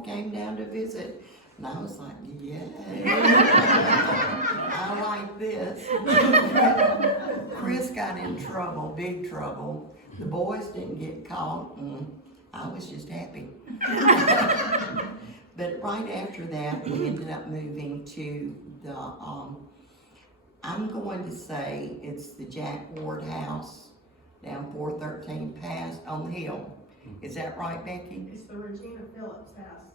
Moore came down to visit. And I was like, yeah, I like this. Chris got in trouble, big trouble. The boys didn't get caught, and I was just happy. But right after that, we ended up moving to the, I'm going to say it's the Jack Ward House down 413 Pass on the hill. Is that right, Becky? It's the Regina Phillips house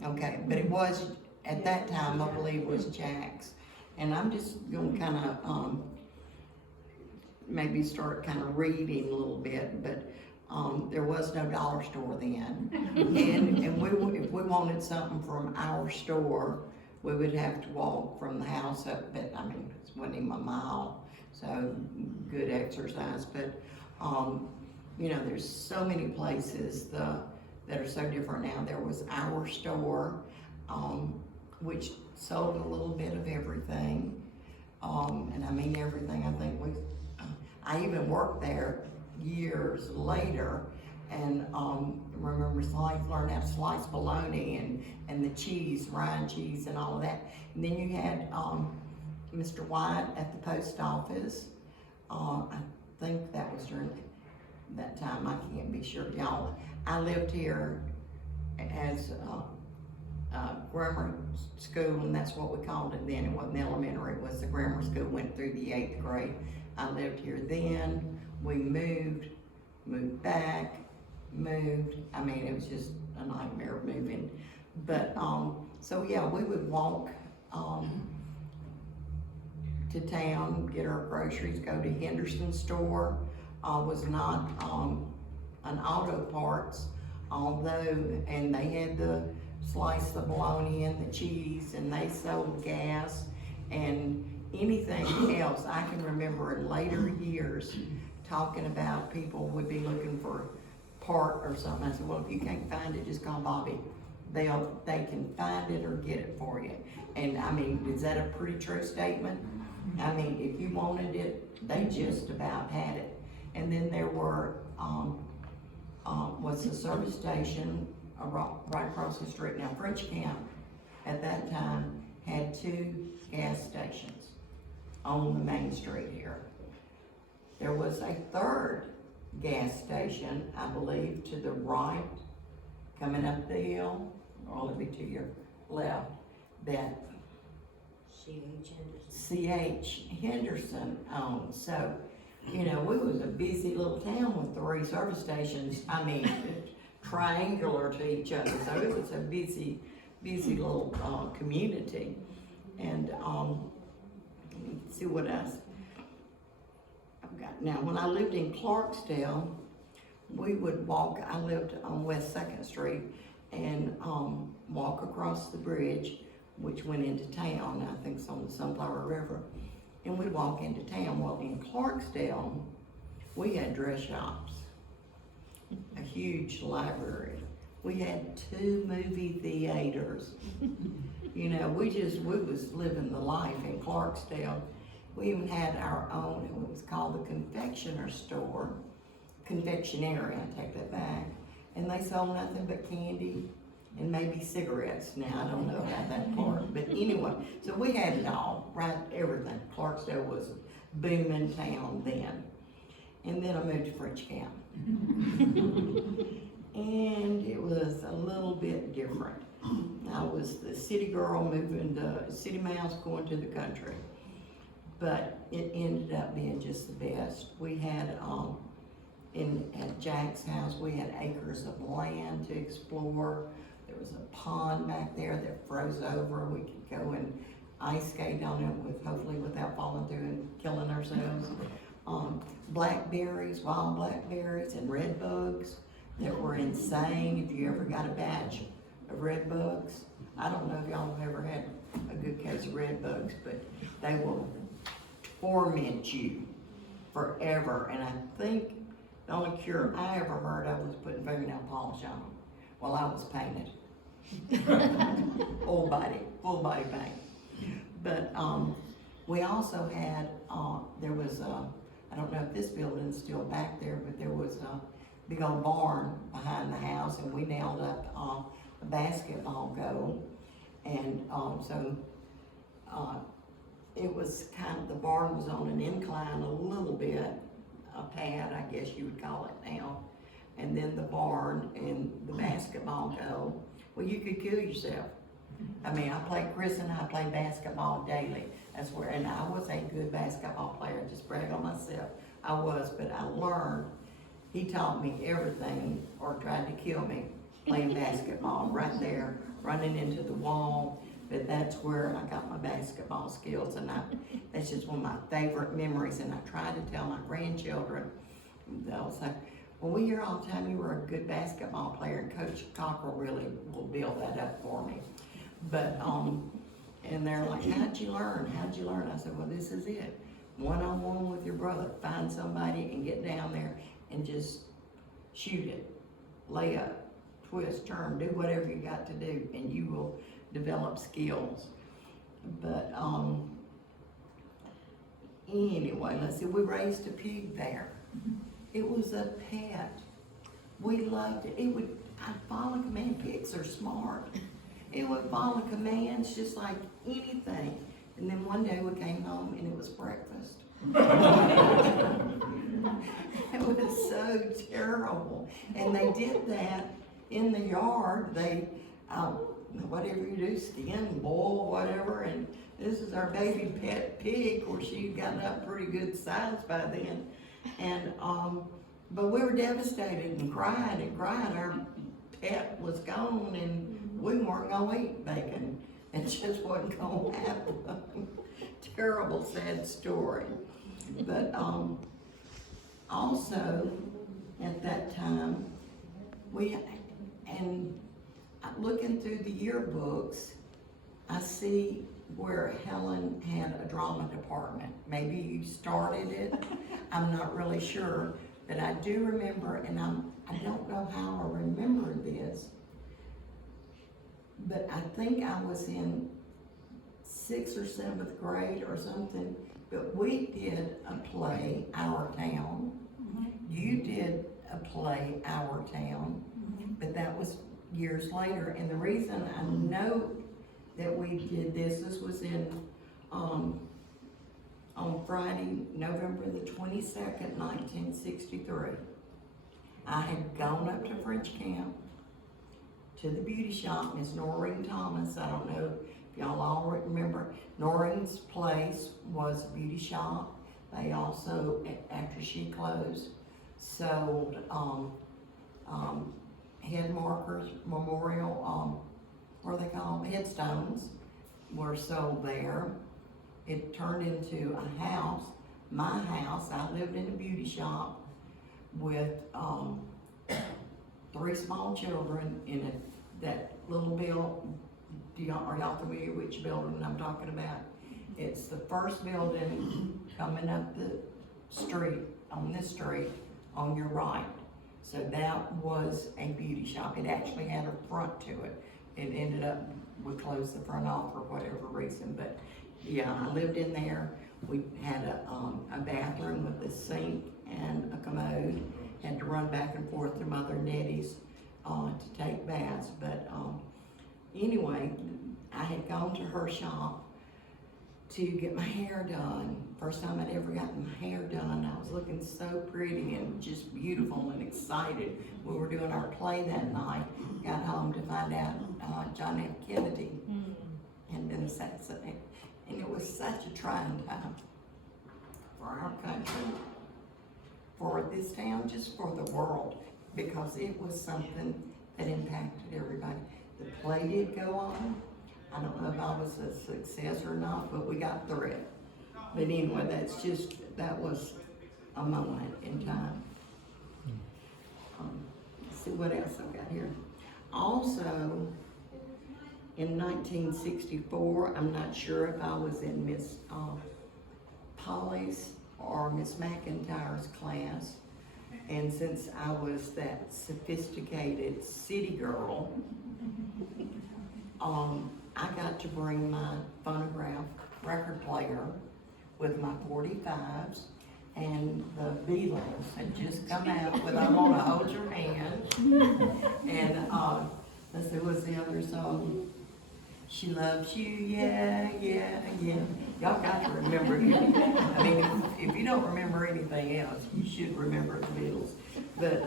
now. Okay, but it was, at that time, I believe it was Jack's. And I'm just gonna kinda, maybe start kinda reading a little bit, but, there was no dollar store then. And if we wanted something from our store, we would have to walk from the house up, but I mean, it wasn't even a mile, so good exercise. But, you know, there's so many places that are so different now. There was our store, which sold a little bit of everything. And I mean everything. I think I even worked there years later, and remember learned how to slice bologna and the cheese, Ryan cheese and all of that. And then you had Mr. White at the post office. I think that was during that time, I can't be sure, y'all. I lived here as grammar school, and that's what we called it then. It wasn't elementary, it was the grammar school, went through the 8th grade. I lived here then. We moved back, moved. I mean, it was just a nightmare moving. But, so yeah, we would walk to town, get our groceries, go to Henderson store. Was not an auto parts, although, and they had the slice the bologna and the cheese, and they sold gas and anything else. I can remember in later years talking about people would be looking for a part or something. I said, well, if you can't find it, just call Bobby. They can find it or get it for you. And I mean, is that a pretty true statement? I mean, if you wanted it, they just about had it. And then there were, was the service station right across the street. Now, French Camp at that time had 2 gas stations on the main street here. There was a 3rd gas station, I believe, to the right, coming up the hill, or it'll be to your left, that C.H. Henderson owned. So, you know, we was a busy little town with 3 service stations, I mean, triangular to each other. So it was a busy little community. And let's see what else I've got. Now, when I lived in Clarksdale, we would walk, I lived on West 2nd Street, and walk across the bridge, which went into town. I think it's on the Sunflower River. And we'd walk into town. Well, in Clarksdale, we had dress shops, a huge library. We had 2 movie theaters. You know, we was living the life in Clarksdale. We even had our own, it was called the confectionery store, confectionery, I take that back. And they sold nothing but candy and maybe cigarettes. Now, I don't know about that part, but anyway, so we had it all, right, everything. Clarksdale was a booming town then. And then I moved to French Camp. And it was a little bit different. I was the city girl moving to, city mouse going to the country. But it ended up being just the best. We had, at Jack's house, we had acres of land to explore. There was a pond back there that froze over. We could go and ice skate on it hopefully without falling through and killing ourselves. Blackberries, wild blackberries, and red bugs that were insane. If you ever got a batch of red bugs, I don't know if y'all have ever had a good case of red bugs, but they will torment you forever. And I think the only cure I ever heard of was putting fingernail polish on them while I was painted. full body paint. But we also had, there was I don't know if this building's still back there, but there was a big old barn behind the house, and we nailed up a basketball goal. And, it was kind of, the barn was on an incline a little bit, a pad, I guess you would call it now. And then the barn and the basketball goal, well, you could kill yourself. I mean, Chris and I played basketball daily. That's where, and I was a good basketball player, just brag on myself. I was, but I learned, he taught me everything, or tried to kill me, playing basketball right there, running into the wall. But that's where I got my basketball skills, and that's just one of my favorite memories. And I try to tell my grandchildren, they'll say, well, we hear all the time you were a good basketball player, and Coach Cockrell really will build that up for me. But, and they're like, how'd you learn? How'd you learn? I said, well, this is it. One-on-one with your brother. Find somebody and get down there and just shoot it. Lay up, twist, turn, do whatever you got to do, and you will develop skills. But anyway, let's see, we raised a pig there. It was a pet. We loved it. I'd follow command. Pigs are smart. It would follow commands just like anything. And then one day we came home and it was breakfast. It was so terrible. And they did that in the yard. They, whatever you do, skin, boil, whatever, and this is our baby pet pig. Of course, she'd gotten up pretty good size by then. And, but we were devastated and cried and cried. Our pet was gone and we weren't gonna eat bacon. It just wasn't gonna happen. Terrible, sad story. But, also, at that time, looking through the yearbooks, I see where Helen had a drama department. Maybe you started it, I'm not really sure, but I do remember, and I don't know how I remember this, but I think I was in 6th or 7th grade or something, but we did a play, Our Town. You did a play, Our Town, but that was years later. And the reason I know that we did this was in, on Friday, November the 22nd, 1963. I had gone up to French Camp, to the beauty shop, Miss Noreen Thomas. I don't know if y'all all remember, Noreen's place was a beauty shop. They also, after she closed, sold head markers, memorial, what are they called? Headstones were sold there. It turned into a house, my house. I lived in a beauty shop with 3 small children in it. That little building, are y'all familiar which building I'm talking about? It's the first building coming up the street, on this street, on your right. So that was a beauty shop. It actually had a front to it. It ended up, we closed the front off for whatever reason, but yeah, I lived in there. We had a bathroom with a sink and a commode. Had to run back and forth to Mother Nettie's to take baths, but anyway, I had gone to her shop to get my hair done. First time I'd ever gotten my hair done. I was looking so pretty and just beautiful and excited. We were doing our play that night. Got home to find out John F. Kennedy had been assassinated. And it was such a trying time for our country, for this town, just for the world, because it was something that impacted everybody. The play did go on. I don't know if I was a success or not, but we got through it. But anyway, that was a moment in time. Let's see what else I've got here. Also, in 1964, I'm not sure if I was in Miss Polly's or Miss McIntyre's class, and since I was that sophisticated city girl, I got to bring my phonograph record player with my 45s, and the Beatles had just come out with I Want to Hold Your Hand, and let's see, what's the other song? She loves you, yeah, yeah, yeah. Y'all got to remember it. I mean, if you don't remember anything else, you should remember the Beatles. But,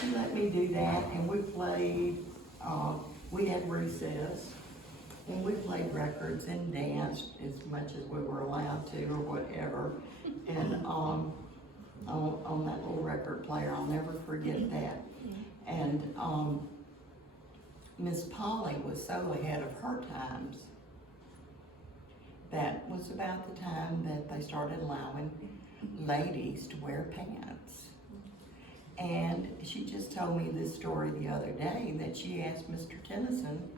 she let me do that, and we played, we had recess, and we played records and danced as much as we were allowed to or whatever. And, on that little record player, I'll never forget that. And, Miss Polly was so ahead of her times. That was about the time that they started allowing ladies to wear pants. And she just told me this story the other day, that she asked Mr. Tennyson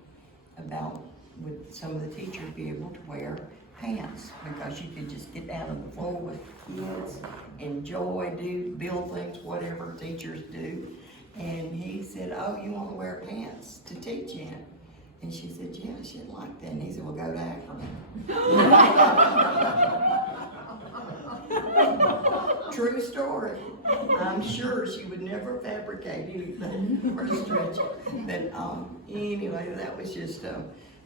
about would some of the teachers be able to wear pants, because you could just get down on the floor with kids, enjoy, build things, whatever teachers do. And he said, oh, you want to wear pants to teach in? And she said, yeah, she'd like that. And he said, well, go to Akron. True story. I'm sure she would never fabricate anything or stretch it. But anyway, that was just,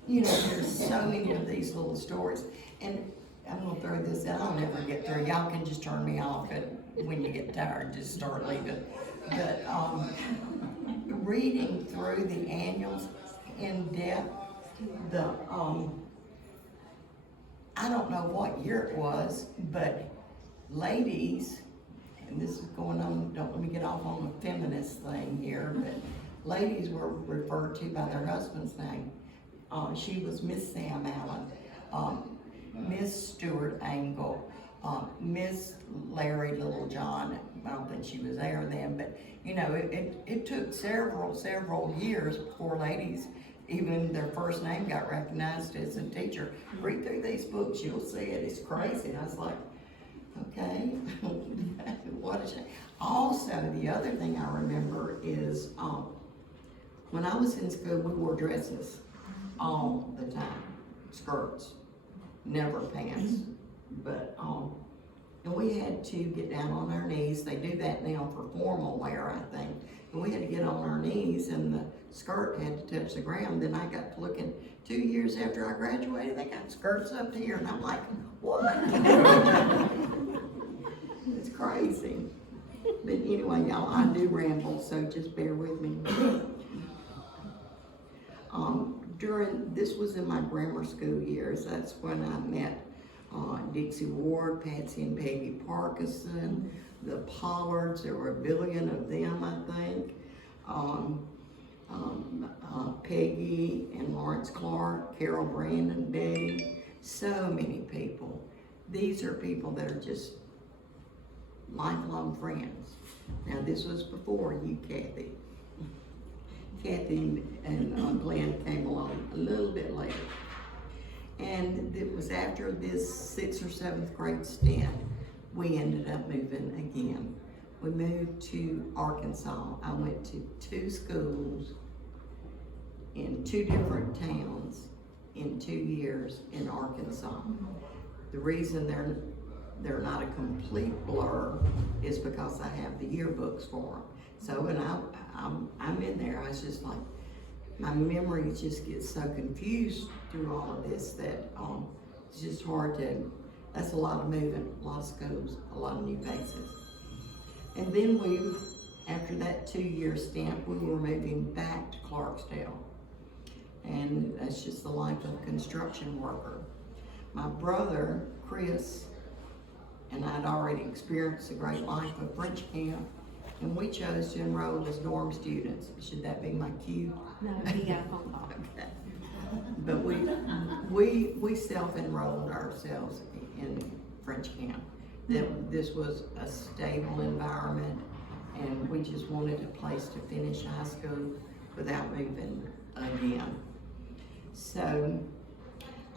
you know, there's so many of these little stories. And I'm gonna throw this out, I'll never get through. Y'all can just turn me off when you get tired, just start leaving. But reading through the annuals in depth, I don't know what year it was, but ladies, and this is going on, don't let me get off on the feminist thing here, but ladies were referred to by their husband's name. She was Miss Sam Allen, Miss Stuart Angle, Miss Larry Littlejohn. I don't think she was there then, but you know, it took several years before ladies, even their first name got recognized as a teacher. Read through these books, you'll see it. It's crazy. I was like, okay, what a shame. Also, the other thing I remember is when I was in school, we wore dresses all the time, skirts, never pants. But and we had to get down on our knees. They do that now for formal wear, I think. And we had to get on our knees, and the skirt had to touch the ground. Then I got to looking 2 years after I graduated, they got skirts up to here, and I'm like, what? It's crazy. But anyway, y'all, I do ramble, so just bear with me. This was in my grammar school years. That's when I met Dixie Ward, Patsy and Peggy Parkinson, the Pollards. There were a billion of them, I think. Peggy and Lawrence Clark, Carol Brandon, Betty, so many people. These are people that are just lifelong friends. Now this was before you, Kathy. Kathy and Glenn came along a little bit later. And it was after this 6th or 7th grade stint, we ended up moving again. We moved to Arkansas. I went to 2 schools in 2 different towns in 2 years in Arkansas. The reason they're not a complete blur is because I have the yearbooks for them. So when I'm in there, I was just like, my memory just gets so confused through all of this that it's just hard to, that's a lot of moving, a lot of schools, a lot of new faces. And then after that 2-year stint, we were moving back to Clarksdale. And that's just the life of a construction worker. My brother, Chris, and I'd already experienced the great life of French camp, and we chose to enroll as dorm students. Should that be my cue? No, he got a phone call. Okay. But we self-enrolled ourselves in French camp. This was a stable environment, and we just wanted a place to finish high school without moving again. So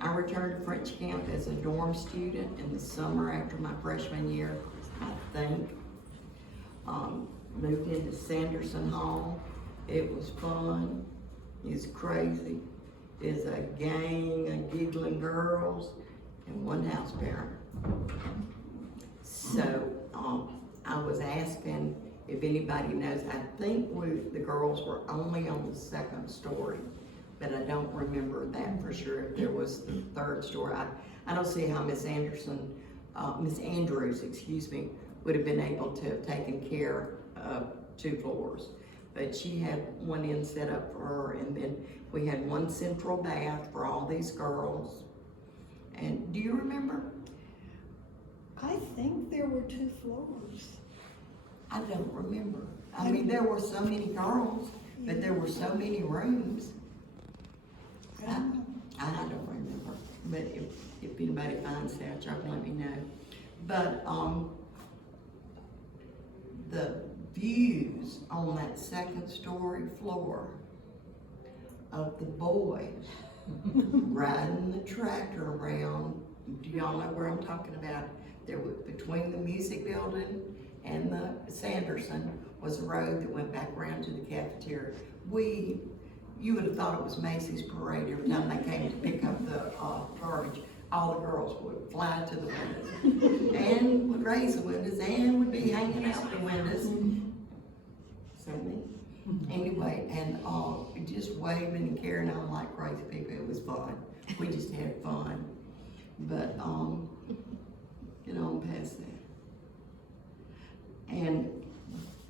I returned to French camp as a dorm student in the summer after my freshman year, I think. Moved into Sanderson Hall. It was fun. It's crazy. There's a gang of giggling girls and one house parent. So I was asking if anybody knows, I think the girls were only on the second story, but I don't remember that for sure, if there was the third story. I don't see how Miss Andrews, excuse me, would have been able to have taken care of 2 floors. But she had one end set up for her, and then we had one central bath for all these girls. And do you remember? I think there were 2 floors. I don't remember. I mean, there were so many girls, but there were so many rooms. I don't remember, but if anybody finds out, y'all let me know. But, the views on that second story floor of the boys riding the tractor around, do y'all know where I'm talking about? There was, between the music building and the Sanderson was a road that went back around to the cafeteria. You would have thought it was Macy's parade every time they came to pick up the garbage. All the girls would fly to the windows and would raise the windows and would be hanging out the windows. So me. Anyway, and just waving and carrying on like crazy people. It was fun. We just had fun. But get on past that. And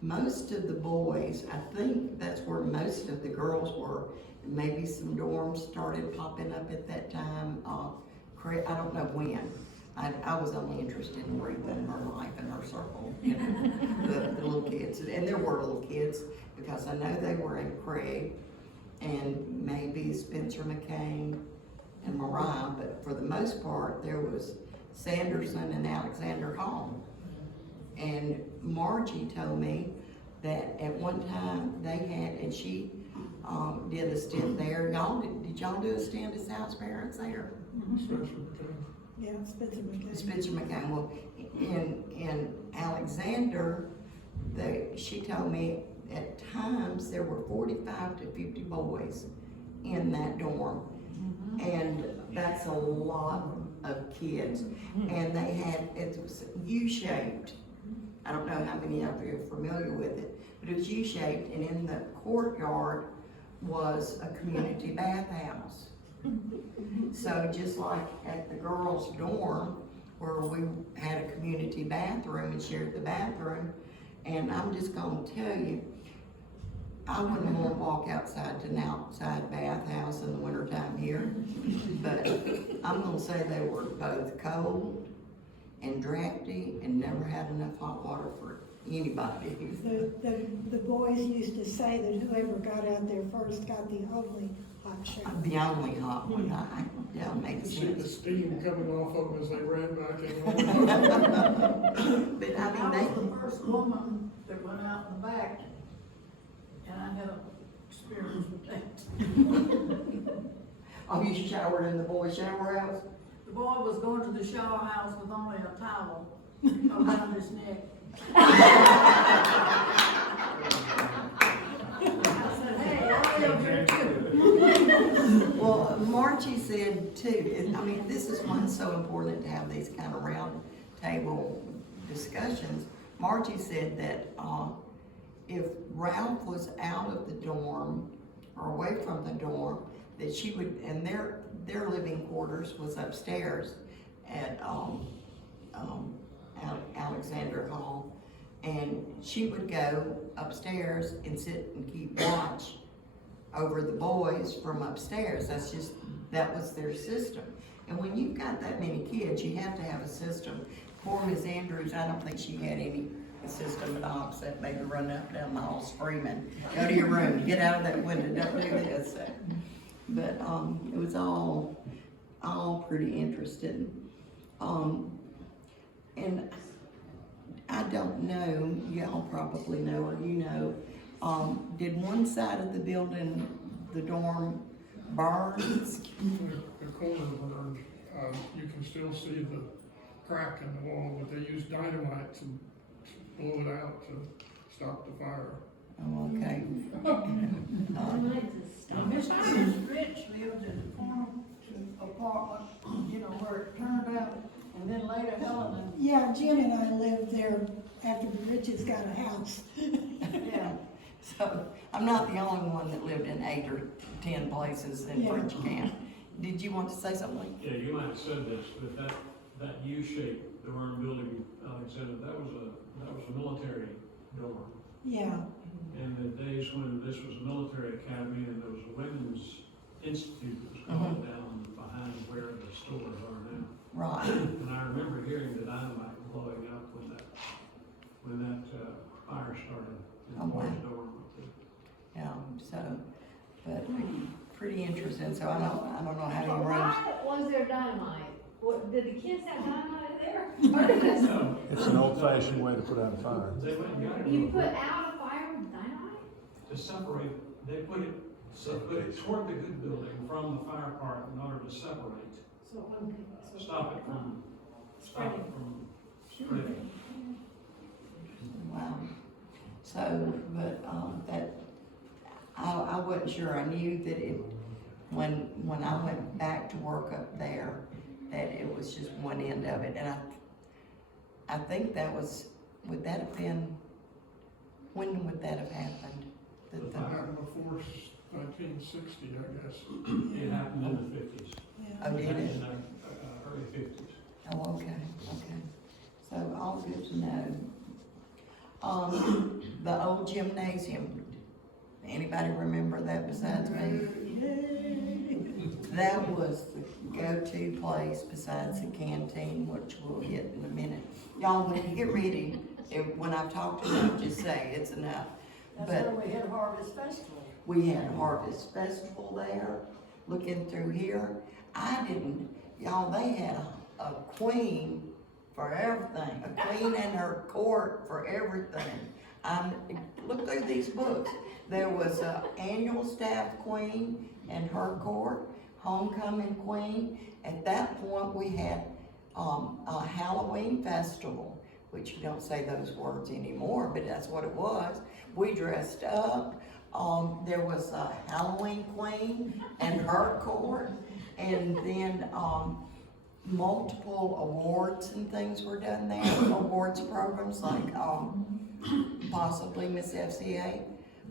most of the boys, I think that's where most of the girls were. Maybe some dorms started popping up at that time. I don't know when. I was only interested in Ritha and her life and her circle, you know, the little kids. And there were little kids, because I know they were in Craig, and maybe Spencer McCain and Mariah, but for the most part, there was Sanderson and Alexander Hall. And Margie told me that at one time they had, and she did a stint there. Did y'all do a stint at South Parents there? Yeah, Spencer McCain. Spencer McCain. Well, in Alexander, she told me at times there were 45 to 50 boys in that dorm. And that's a lot of kids. And they had, it was U-shaped. I don't know how many of you are familiar with it, but it was U-shaped, and in the courtyard was a community bathhouse. So just like at the girls' dorm, where we had a community bathroom and shared the bathroom, and I'm just gonna tell you, I wouldn't want to walk outside to an outside bathhouse in the wintertime here, but I'm gonna say they were both cold and drafty and never had enough hot water for anybody. The boys used to say that whoever got out there first got the only hot shower. The only hot one, yeah, makes You see the sense. steam coming off of them as they ran back in. But I I mean, was the first woman that went out in the back, and I had experience with that. oh, you showered in the boys' shower house? The boy was going to the shower house with only a towel around his neck. I said, hey, I live here too. Well, Margie said too, I mean, this is why it's so important to have these kind of round table discussions. Margie said that if Ralph was out of the dorm or away from the dorm, that she would, and their living quarters was upstairs at Alexander Hall, and she would go upstairs and sit and keep watch over the boys from upstairs. That was their system. And when you've got that many kids, you have to have a system. Poor Miss Andrews, I don't think she had any system at all, except maybe run up and down the hall screaming, go to your room, get out of that window, don't do this. But it was all pretty interesting. And I don't know, y'all probably know, or you know, did one side of the building, the dorm, burn? The corner burned. You can still see the crack in the wall, but they used dynamite to blow it out to stop the fire. Oh, okay. Mr. Rich lived in the corner apartment, you know, where it turned out, and And then later Helen Yeah, Jim and I lived there after the Riches got a house. yeah. So, I'm not the only one that lived in 8 or 10 places in Yeah. French Camp. Did you want to say something? Yeah, you might have said this, but that U-shaped dorm building, Alexander, that was a military dorm. Yeah, In the days when this was a military academy and there was a women's institute that was called down behind where the stores are now. Right, And I remember hearing the dynamite blowing up when that fire started in Oh, the boys' wow. dorm. yeah, so, but pretty interesting, so I don't know how But many rooms. why was there dynamite? What, did the kids have dynamite there? Or did this- No, It's an old-fashioned way to put out a fire. they went and got it. You put out a fire with dynamite? To separate, they put it toward the good building from the fire part in order to separate, So it wouldn't. stop it from spreading. Wow. So, but, that, I wasn't sure, I knew that it, when I went back to work up there, that it was just one end of it, and I think that was, would that have been, when would that have happened? That It the- happened before 1960, I guess. It happened in the fifties. yeah. Oh, did it? In the early fifties. Oh, okay, okay. So all good to know. The old gymnasium, anybody remember that besides me? That was the go-to place besides the canteen, which we'll hit in a minute. Y'all, when you get ready, when I've talked enough, just say it's enough. That's But where we had Harvest Festival. we had Harvest Festival there, looking through here. Y'all, they had a queen for everything, a queen and her court for everything. Look through these books. There was a annual staff queen and her court, homecoming queen. At that point, we had a Halloween festival, which you don't say those words anymore, but that's what it was. We dressed up. There was a Halloween queen and her court, and then multiple awards and things were done there. Awards programs like possibly Miss FCA.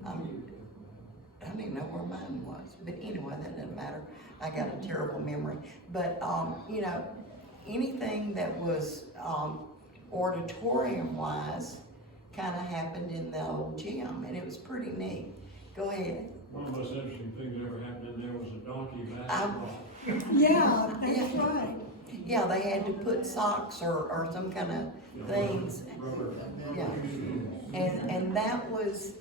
I don't even know where mine was, but anyway, that doesn't matter. I got a terrible memory. But you know, anything that was auditorium-wise kind of happened in the old gym, and it was pretty neat. Go ahead. One of the most interesting things that ever happened in there was a donkey basketball. Yeah, that's right. Yeah, they had to put socks or some kind of things. Rubber. Yeah. And that was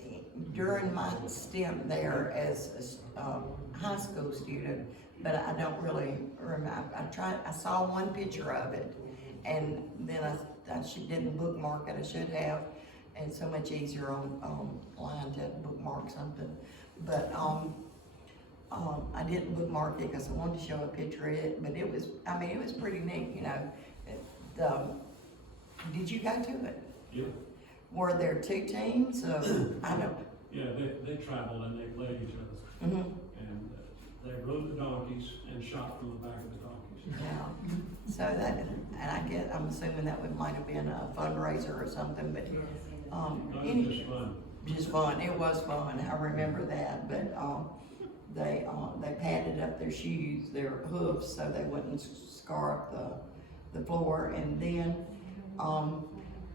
during my stint there as a high school student, but I don't really remember. I saw one picture of it, and then I didn't bookmark it. I should have. And so much easier online to bookmark something. But I didn't bookmark it because I wanted to show a picture of it, but it was pretty neat, you know. Did you go to it? Yeah, Were there two teams of, I don't, yeah, they traveled and they played each other. mhm, And they rode the donkeys and shot from the back of the donkeys. yeah. So that, and I'm assuming that might have been a fundraiser or something, but, No, it any- was just fun. just fun. It was fun. I remember that, but they padded up their shoes, their hoofs, so they wouldn't scar up the floor. And then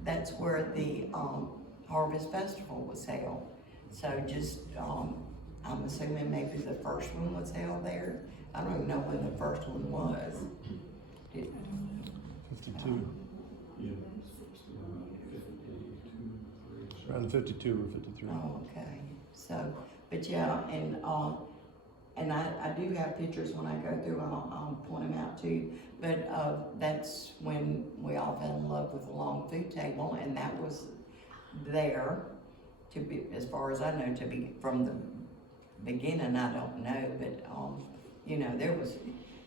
that's where the Harvest Festival was held. So just I'm assuming maybe the first one was held there. I don't even know when the first one was. 52, Yeah. 52, around 52 or 53. Oh, okay. So, but yeah, and I do have pictures when I go through, I'll point them out too. But, that's when we all fell in love with the long food table, and that was there to be, as far as I know, to be from the beginning. I don't know, but, you know, there was,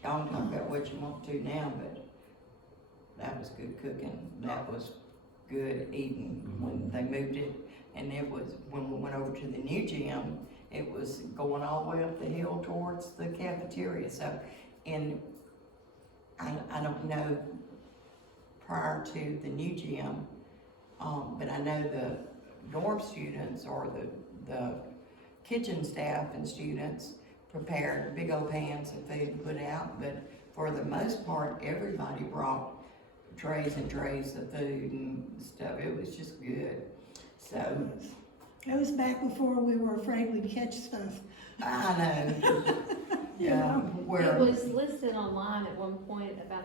y'all can talk about what you want to now, but that was good cooking. That was good eating when they moved it. And it was, when we went over to the new gym, it was going all the way up the hill towards the cafeteria. So, and I don't know prior to the new gym. But I know the dorm students or the kitchen staff and students prepared big old pans of food to put out, but for the most part, everybody brought trays and trays of food and stuff. It was just good. So, It was back before we were afraid we'd catch stuff. I know. Yeah, It where, was listed online at one point about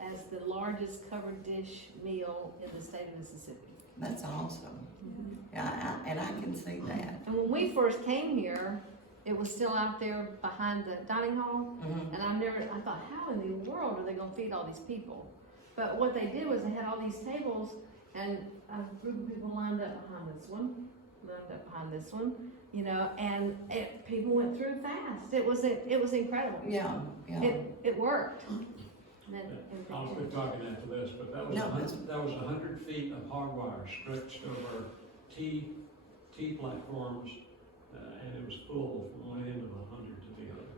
as the largest covered dish meal in the state of Mississippi. that's awesome. Yeah, and I can see that. And when we first came here, it was still out there behind the dining hall. Mhm. And I thought, how in the world are they gonna feed all these people? But what they did was they had all these tables and a group of people lined up behind this one, lined up behind this one, you know, and people went through fast. It was incredible. Yeah, yeah. It worked. I'll quit talking after this, but that was No, 100 feet of hog wire stretched over T platforms, and it was full from one end of 100 to the other.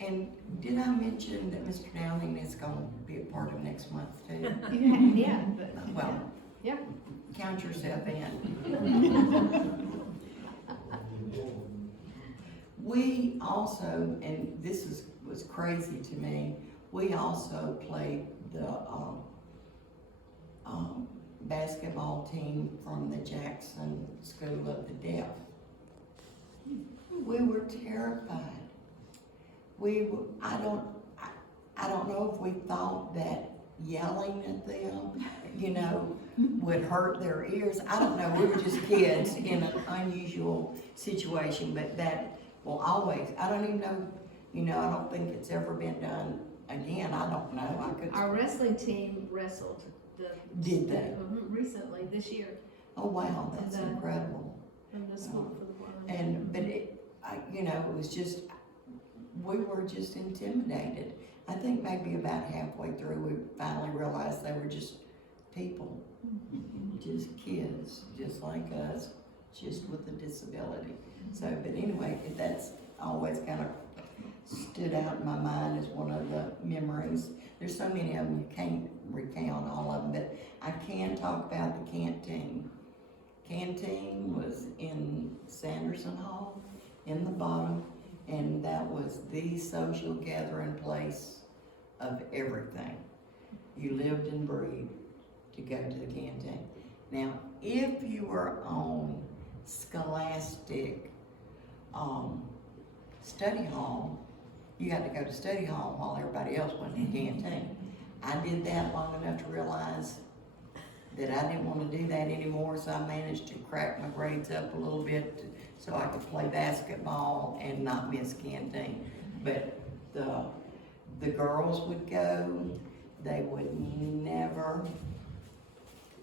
And did I mention that Mr. Downing is gonna be a part of next month too? Yeah, but, Well, yeah. count yourself in. We also, and this was crazy to me, we also played the basketball team from the Jackson School of the Deaf. We were terrified. I don't know if we thought that yelling at them, you know, would hurt their ears. I don't know, we were just kids in an unusual situation, but that will always, I don't even know, you know, I don't think it's ever been done again. I don't know, Our wrestling team wrestled Did they? recently, this year, Oh, wow, that's The- incredible. from the school for the blind. And, but you know, it was just, we were just intimidated. I think maybe about halfway through, we finally realized they were just people, just kids, just like us, just with a disability. So, but anyway, that's always kind of stood out in my mind as one of the memories. There's so many of them, you can't recount all of them, but I can talk about the canteen. Canteen was in Sanderson Hall, in the bottom, and that was the social gathering place of everything. You lived and breathed to go to the canteen. Now, if you were on Scholastic study hall, you got to go to study hall while everybody else went to the canteen. I did that long enough to realize that I didn't want to do that anymore, so I managed to crack my grades up a little bit so I could play basketball and not miss canteen. But the girls would go, they would never,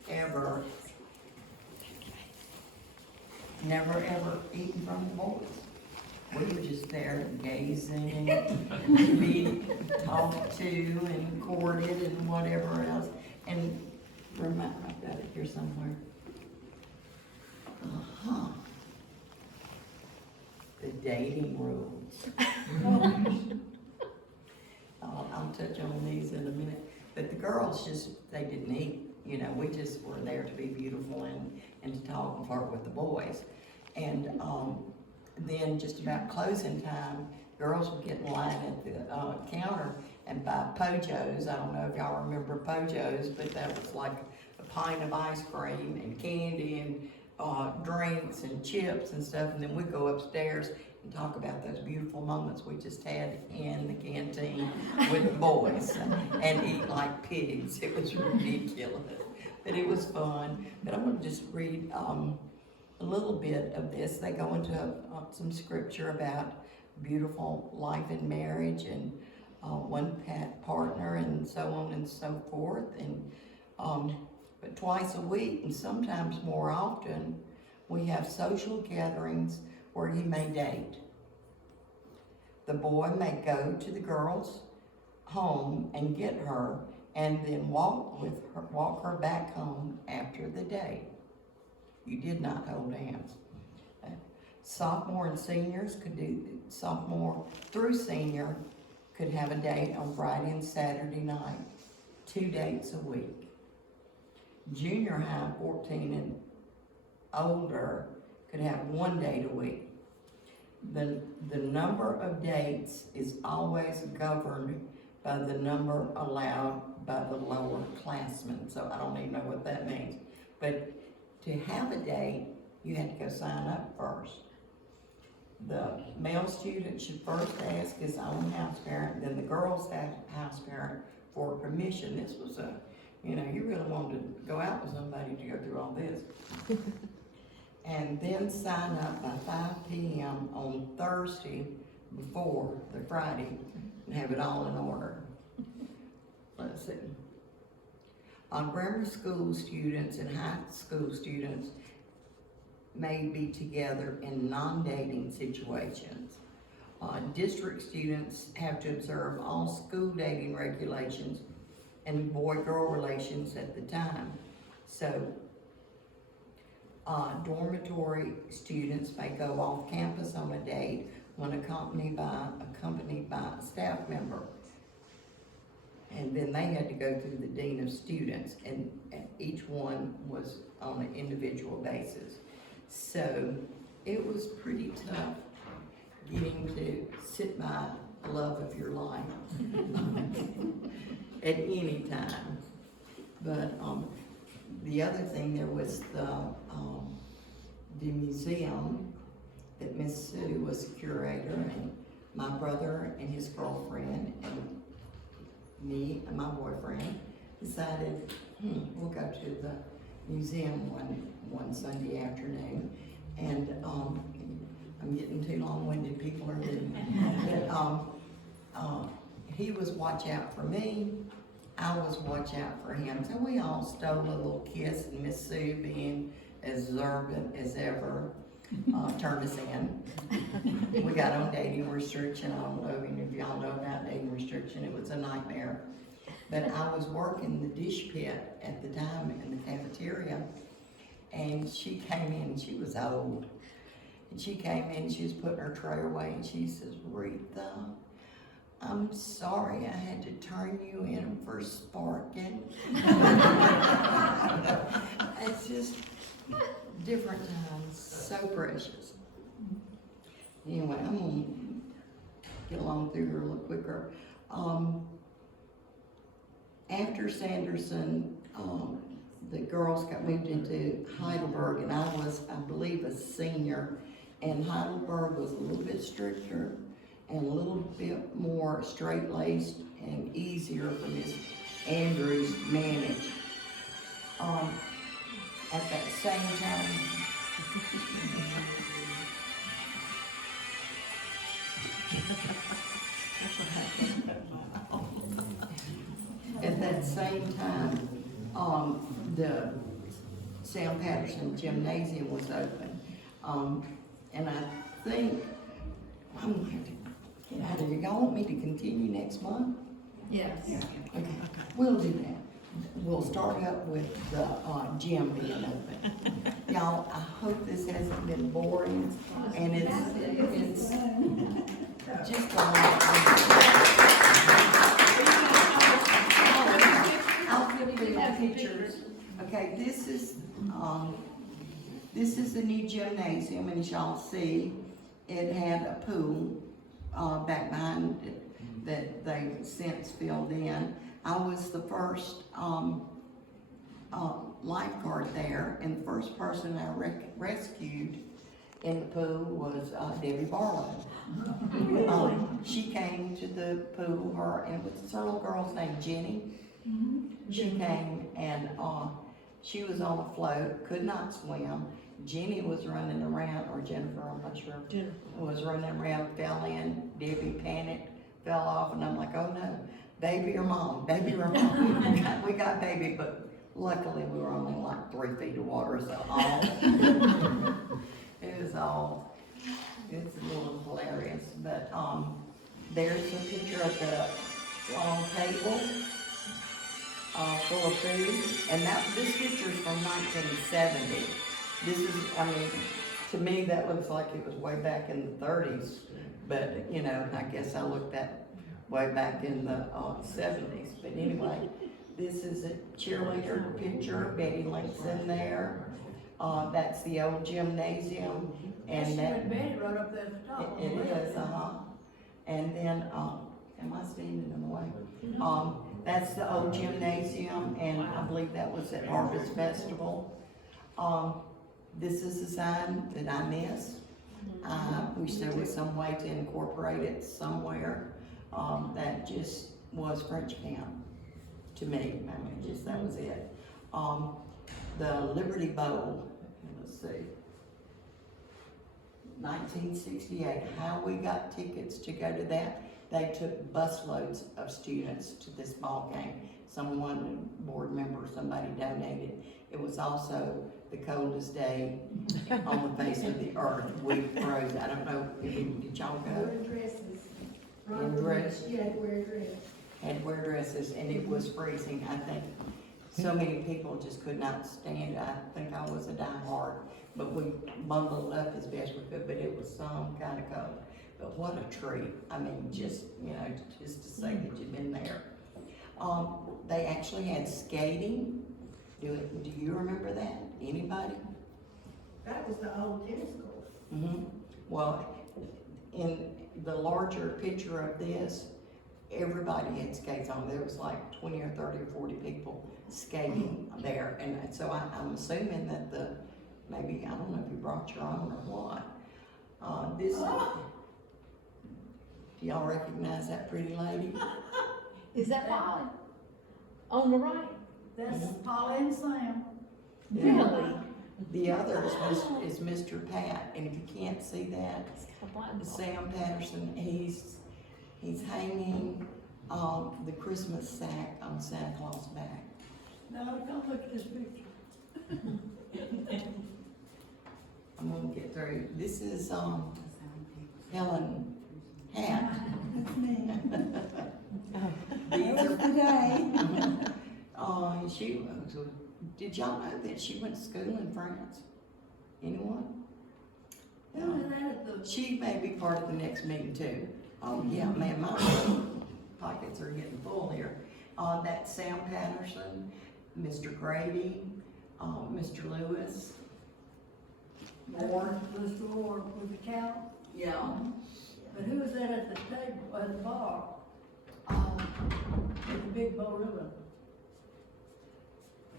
ever eat from the boys. We were just there gazing and to be talked to and courted and whatever else. And I've got it here somewhere. The dating rules. I'll touch on these in a minute. But the girls they didn't eat. You know, we just were there to be beautiful and to talk and flirt with the boys. And then just about closing time, girls would get in line at the counter and buy Pojos. I don't know if y'all remember Pojos, but that was like a pint of ice cream and candy and drinks and chips and stuff. And then we'd go upstairs and talk about those beautiful moments we just had in the canteen with the boys and eat like pigs. It was ridiculous, but it was fun. But I'm gonna just read a little bit of this. They go into some scripture about beautiful life in marriage and one partner and so on and so forth. And but twice a week and sometimes more often, we have social gatherings where you may date. The boy may go to the girl's home and get her and then walk her back home after the date. You did not hold hands. Sophomore through senior could have a date on Friday and Saturday night. 2 dates a week. Junior high, 14 and older, could have 1 date a week. The number of dates is always governed by the number allowed by the lower classmen, so I don't even know what that means. But to have a date, you had to go sign up first. The male student should first ask his own house parent, then the girl's house parent for permission. This was you really wanted to go out with somebody to go through all this. And then sign up by 5 p.m. on Thursday before the Friday and have it all in order. Let's see. Grammar school students and high school students may be together in non-dating situations. District students have to observe all school dating regulations and boy-girl relations at the time. So, dormitory students may go off campus on a date when accompanied by a staff member. And then they had to go through the dean of students, and each one was on an individual basis. So it was pretty tough getting to sit by the love of your life at any time. But the other thing, there was the museum that Miss Sue was a curator, and my brother and his girlfriend and me and my boyfriend decided we'll go to the museum one Sunday afternoon. And I'm getting too long-winded, people are getting, but he was watch out for me, I was watch out for him. So we all stole a little kiss, and Miss Sue, being as observant as ever, turned us in. We got on dating restriction. I don't know if y'all know about dating restriction. It was a nightmare. But I was working the dish pit at the time in the cafeteria, and she came in, she was old. And she came in, she was putting her tray away, and she says, "Retha, I'm sorry I had to turn you in for sparking." It's just different times, so precious. Anyway, I'm gonna get along through here a little quicker. After Sanderson, the girls got moved into Heidelberg, and I was, I believe, a senior, and Heidelberg was a little bit stricter and a little bit more straight-laced and easier for Miss Andrews to manage. At that same time, at that same time, the Sam Patterson Gymnasium was open. And I think, I'm gonna have to get out of here. Y'all want me to continue next month? Yes. Okay, we'll do that. We'll start up with the gym being open. Y'all, I hope this hasn't been boring, and it's just a lot. I'll put it in my pictures. Okay, this is the new gymnasium, and as y'all see, it had a pool back behind it that they've since filled in. I was the first lifeguard there, and the first person I rescued in the pool was Debbie Barlow. She came to the pool, and what's her little girl's name, Jenny? She came, and she was on a float, could not swim. Jenny was running around, or Jennifer, I'm not sure, was running around, fell in. Debbie panicked, fell off, and I'm like, oh no, baby or mom, baby or mom. we got baby, but luckily we were only like 3 feet of water, so it's a little hilarious. But there's a picture of the long table full of food, and this picture is from 1970. This is, I mean, to me that looks like it was way back in the 30s, but I guess I looked that way back in the 70s. But anyway, This is a cheerleader picture, Betty Link's in there. That's the old gymnasium, That's and you and that, Betty right up there at the top. it is, And then, am I standing in the way? That's the old gymnasium, and I believe that was at Harvest Festival. This is a sign that I miss. I wish there was some way to incorporate it somewhere. That just was French camp to me. I mean, just, that was it. The Liberty Bowl, let's see. 1968, how we got tickets to go to that. They took busloads of students to this ball game. Someone, board member, somebody donated. It was also the coldest day on the face of the earth. We froze. I don't know, did y'all go? Wearing dresses. In dress? You had to wear a dress. Had to wear dresses, and it was freezing. I think so many people just could not stand it. I think I was a diehard, but we bundled up as best we could, but it was some kind of cold. But what a treat. I mean, just, you know, just to say that you've been there. They actually had skating. Do you remember that? Anybody? That was the old tennis court. Mm-hmm. Well, in the larger picture of this, everybody had skates on. There was like 20 or 30 or 40 people skating there. And so I'm assuming that maybe, I don't know if you brought your own or what. Do y'all recognize that pretty lady? Is that Polly? On the right? That's Polly and Sam. Really? The other is Mr. Pat, and if you can't see that, It's got a black ball. Sam Patterson, he's hanging the Christmas sack on Santa Claus' back. No, don't look at this picture. I'm gonna get through. This is Helen Hat. That's me. These That was are today. did y'all know that she went to school in France? Anyone? Who was that at the, She may be part of the next meeting too. Oh, yeah, man, my pockets are getting full here. That's Sam Patterson, Mr. Grady, Mr. Lewis, Moore. Mr. Moore with the count? Yeah. But who was that at the table, at the bar? With the big bow ribbon?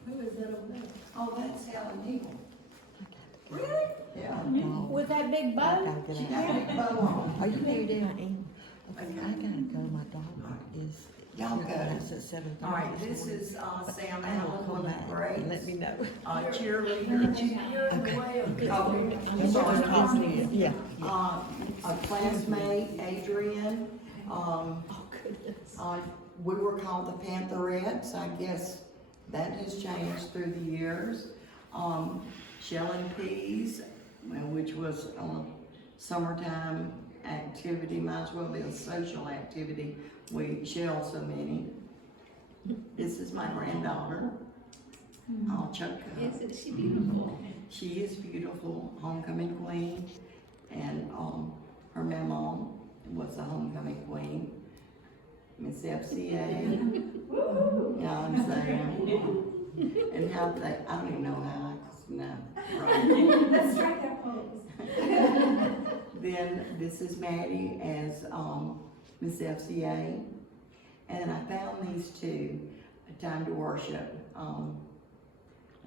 Who is that over there? Oh, that's Helen Eagle. Really? Yeah. With that big bow? She got a big bow on. Are you married in? I gotta go, my daughter is. Y'all go. That's at 7:30. All right, this is Sam I'll Allen, call one of back the and let greats, me know. cheerleader. You're in the way of. Oh, I'm sorry. talking to you. Yeah. A classmate, Adrian, Oh, goodness. we were called the Pantherettes. I guess that has changed through the years. Shelling Peas, which was a summertime activity, might as well be a social activity. We shell so many. This is my granddaughter, Chuck. Isn't she beautiful? She is beautiful, homecoming queen, and her mama was a homecoming queen, Miss FCA. Yeah, I'm saying. And how they, I don't even know how, no, right. Let's strike that pose. Then this is Maddie as Miss FCA, and I found these two, A Time to Worship.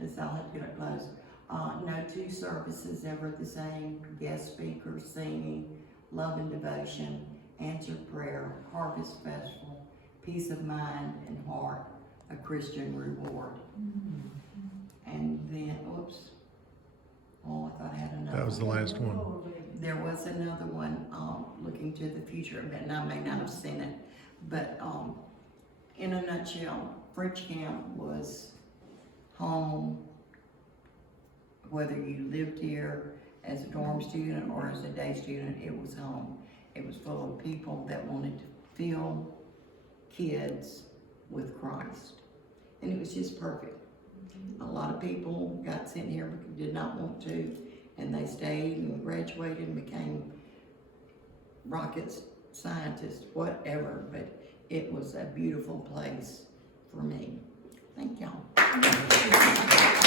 As I'll have to get it close. No two services ever the same. Guest speakers singing, love and devotion, answered prayer, harvest festival, peace of mind and heart, a Christian reward. And then, oops. Oh, I thought I had another. That was the last one. There was another one, looking to the future, and I may not have seen it, but, in a nutshell, French camp was home, whether you lived here as a dorm student or as a day student, it was home. It was full of people that wanted to fill kids with Christ, and it was just perfect. A lot of people got sent here because did not want to, and they stayed and graduated and became rocket scientists, whatever, but it was a beautiful place for me. Thank y'all.